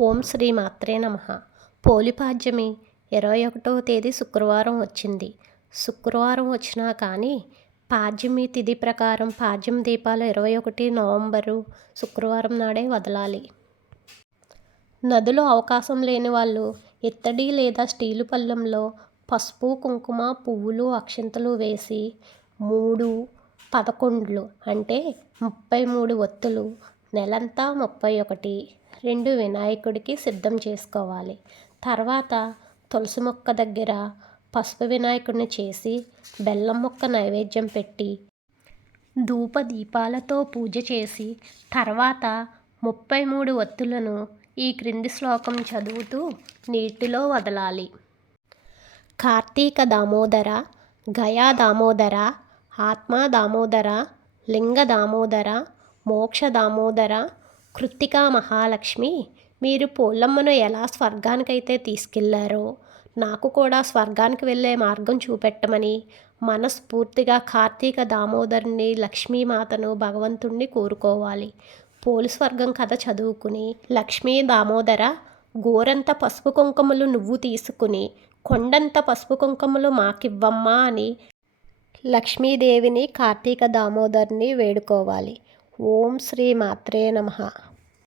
ఓం శ్రీ మాత్రే నమ. పోలిపాడ్యమి ఇరవై ఒకటవ తేదీ శుక్రవారం వచ్చింది. శుక్రవారం వచ్చినా కానీ పాడ్యమి తిథి ప్రకారం పాడ్యం దీపాలు ఇరవై ఒకటి నవంబరు శుక్రవారం నాడే వదలాలి. నదులు అవకాశం లేని వాళ్ళు ఇత్తడి లేదా స్టీలు పళ్ళెంలో పసుపు కుంకుమ పువ్వులు అక్షింతలు వేసి మూడు పదకొండులు అంటే ముప్పై మూడు ఒత్తులు నెలంతా ముప్పై ఒకటి రెండు వినాయకుడికి సిద్ధం చేసుకోవాలి. తర్వాత తులసి మొక్క దగ్గర పసుపు వినాయకుడిని చేసి బెల్లం మొక్క నైవేద్యం పెట్టి ధూప దీపాలతో పూజ చేసి తర్వాత ముప్పై మూడు ఒత్తులను ఈ క్రింది శ్లోకం చదువుతూ నీటిలో వదలాలి. కార్తీక దామోదర గయా దామోదర ఆత్మ దామోదర లింగ దామోదర మోక్ష దామోదర కృత్తికా మహాలక్ష్మి మీరు పోలమ్మను ఎలా స్వర్గానికైతే తీసుకెళ్ళారో నాకు కూడా స్వర్గానికి వెళ్ళే మార్గం చూపెట్టమని మనస్ఫూర్తిగా కార్తీక దామోదరుని లక్ష్మీమాతను భగవంతుణ్ణి కోరుకోవాలి. పోలి స్వర్గం కథ చదువుకుని లక్ష్మీ దామోదర గోరంత పసుపు కుంకుమలు నువ్వు తీసుకుని కొండంత పసుపు కుంకుమలు మాకివ్వమ్మా అని లక్ష్మీదేవిని కార్తీక దామోదర్ని వేడుకోవాలి. ఓం శ్రీ మాత్రే నమ.